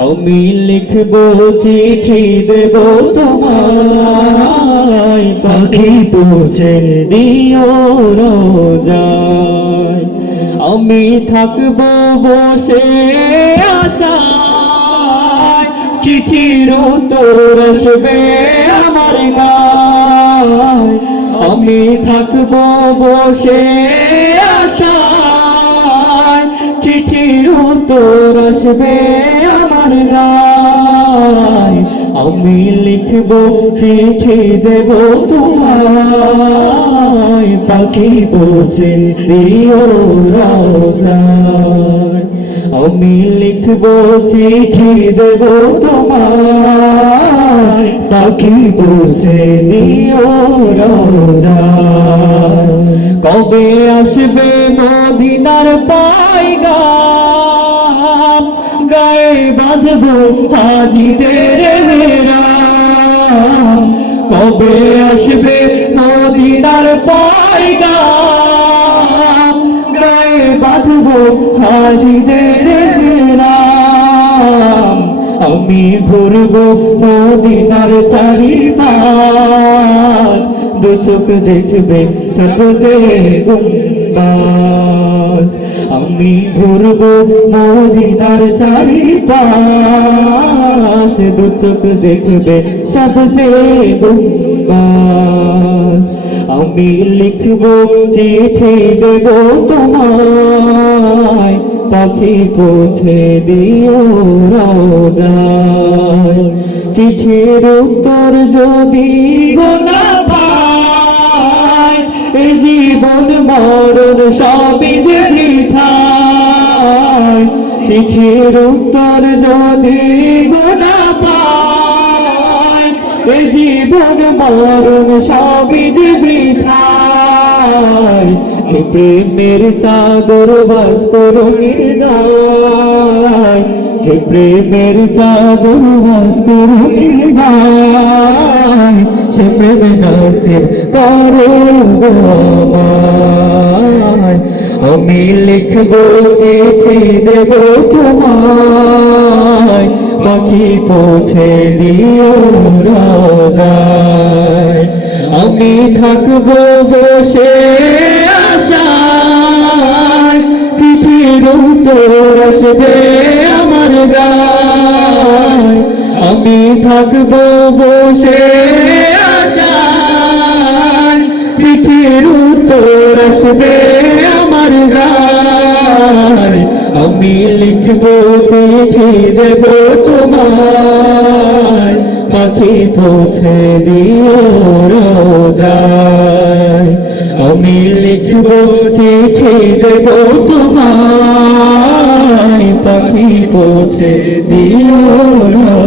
আমি লিখবো চিঠি দেব তোমায়, পাখি পৌঁছে দিও রোজায়। আমি থাকবো বসে আশায়, চিঠির উত্তর আসবে আমার গায়। আমি থাকবো বসে আশায়, চিঠির উত্তর আসবে আমার গায়। আমি লিখবো চিঠি দেব তোমায়, পাখি পৌঁছে দিও রোজায়। আমি লিখবো চিঠি দেব তোমায়, পাখি পৌঁছে দিও রোজায়। কবে আসবে মদিনার পয়গাম, গায়ে বাঁধবো হাজিদের হেরাম। কবে আসবে মদিনার পয়গাম, গায়ে বাঁধবো হাজিদের হেরাম। আমি ঘুরবো মদিনার চারিপাশ, দু চোখ দেখবে সবজে গুম্বাজ। আমি ঘুরবো মদিনার চারিপাশ, দু চোখ দেখবে সবজে গুম্বাজ। আমি লিখবো চিঠি দেব তোমায়, পাখি পৌঁছে দিও রোজায়। চিঠির উত্তর যদি গোনা পায়, এই জীবন মরণ সবই যে বৃথায়। চিঠির উত্তর যদি গোনা পায়, এই জীবন মরণ সবই যে বৃথায়। যে প্রেমের চাদর বাস করো নির্গায়, যে প্রেমের চাদর বাস করো নির্গায়, সে প্রেম নসিব করো গো আমায়। আমি লিখবো চিঠি দেব তোমায়, পাখি পৌঁছে দিও রোজায়। আমি থাকবো বসে আশায়, চিঠির উত্তর আসবে আমার গায়। আমি থাকবো বসে আশায়, চিঠির উত্তর আসবে আমার গায়। আমি লিখবো চিঠি দেব তোমায়, পাখি পৌঁছে দিও রোজায়। আমি লিখবো চিঠি দেব তোমায়, পাখি পৌঁছে দিও রোজায়।